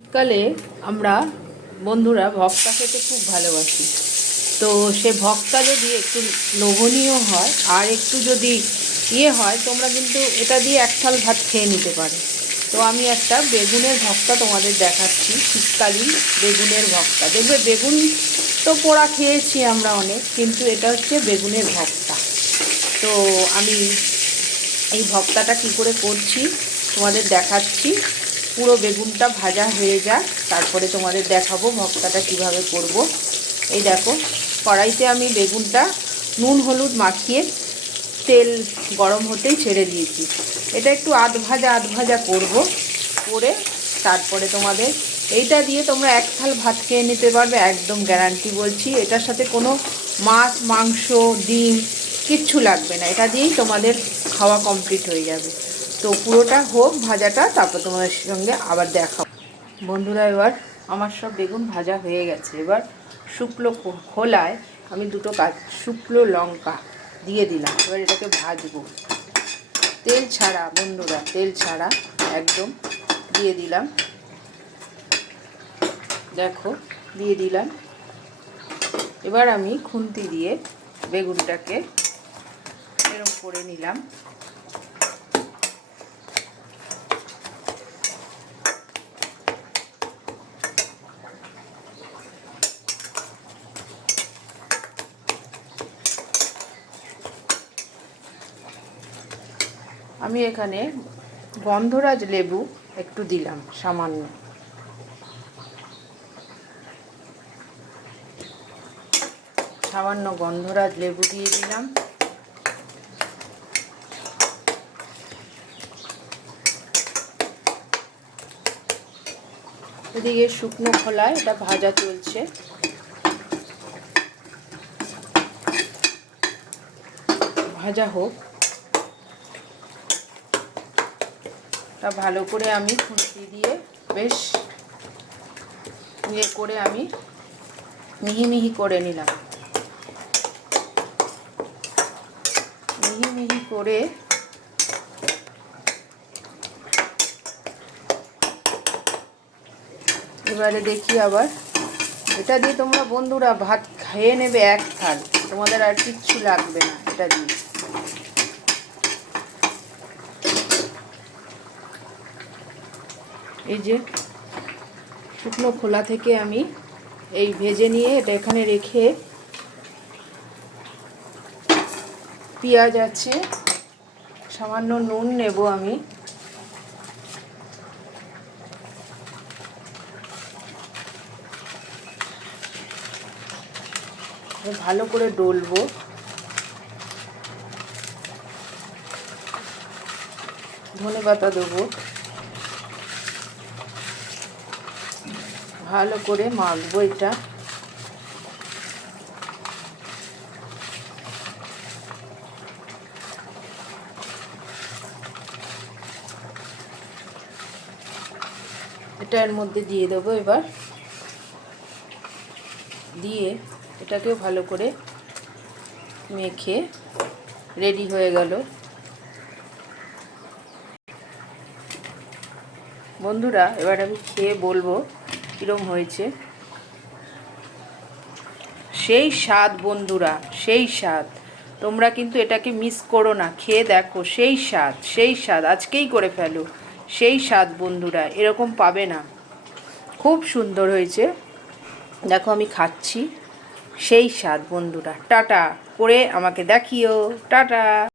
শীতকালে আমরা বন্ধুরা ভক্তা খেতে খুব ভালোবাসি। তো সে ভক্তা যদি একটু লোভনীয় হয় আর একটু যদি ইয়ে হয়, তোমরা কিন্তু এটা দিয়ে এক থাল ভাত খেয়ে নিতে পারো। তো আমি একটা বেগুনের ভক্তা তোমাদের দেখাচ্ছি শীতকালীন বেগুনের ভক্তা। দেখবে বেগুন তো পোড়া খেয়েছি আমরা অনেক, কিন্তু এটা হচ্ছে বেগুনের ভক্তা। তো আমি এই ভক্তাটা কি করে করছি, তোমাদের দেখাচ্ছি। পুরো বেগুনটা ভাজা হয়ে যাক। তারপরে তোমাদের দেখাবো ভক্তাটা কীভাবে করব। এই দেখো, কড়াইতে আমি বেগুনটা নুন, হলুদ মাখিয়ে তেল গরম হতেই ছেড়ে দিয়েছি। এটা একটু আধ ভাজা আধ ভাজা করব করে তারপরে তোমাদের এইটা দিয়ে তোমরা এক থাল ভাত খেয়ে নিতে পারবে, একদম গ্যারান্টি বলছি। এটার সাথে কোনো মাছ, মাংস, ডিম কিচ্ছু লাগবে না। এটা দিয়েই তোমাদের খাওয়া কমপ্লিট হয়ে যাবে। তো পুরোটা হোক, ভাজাটা, তারপর তোমাদের সঙ্গে আবার দেখাও বন্ধুরা, এবার আমার সব বেগুন ভাজা হয়ে গেছে। এবার শুকনো খোলায় আমি দুটো কাজ শুকনো লঙ্কা দিয়ে দিলাম। এবার এটাকে ভাজবো। তেল ছাড়া, বন্ধুরা, তেল ছাড়া একদম দিয়ে দিলাম। দেখো, দিয়ে দিলাম। এবার আমি খুন্তি দিয়ে বেগুনটাকে এরকম করে নিলাম। আমি এখানে গন্ধরাজ লেবু একটু দিলাম, সামান্য। সামান্য গন্ধরাজ লেবু দিয়ে দিলাম। এদিকে শুকনো খোলায় এটা ভাজা চলছে। ভাজা হোক। তা ভালো করে আমি খুঁটি দিয়ে বেশ ইয়ে করে আমি মিহি মিহি করে নিলাম। মিহি মিহি করে এবারে দেখি আবার। এটা দিয়ে তোমরা বন্ধুরা ভাত খেয়ে নেবে এক থাল, তোমাদের আর কিচ্ছু লাগবে না এটা দিয়ে। এই যে শুকনো খোলা থেকে আমি এই ভেজে নিয়ে এটা এখানে রেখে পেঁয়াজ আছে, সামান্য নুন নেব আমি। ভালো করে ডলবো। ধনে পাতা দেবো। ভালো করে মাখবো এটা। এটা এর মধ্যে দিয়ে দেবো এবার। দিয়ে এটাকেও ভালো করে মেখে রেডি হয়ে গেল। বন্ধুরা, এবার আমি খেয়ে বলব। কীরম হয়েছে? সেই স্বাদ বন্ধুরা, সেই স্বাদ। তোমরা কিন্তু এটাকে মিস করো না, খেয়ে দেখো, সেই স্বাদ সেই স্বাদ, আজকেই করে ফেলো। সেই স্বাদ বন্ধুরা, এরকম পাবে না। খুব সুন্দর হয়েছে। দেখো আমি খাচ্ছি। সেই স্বাদ বন্ধুরা, টাটা, করে আমাকে দেখিও। টাটা।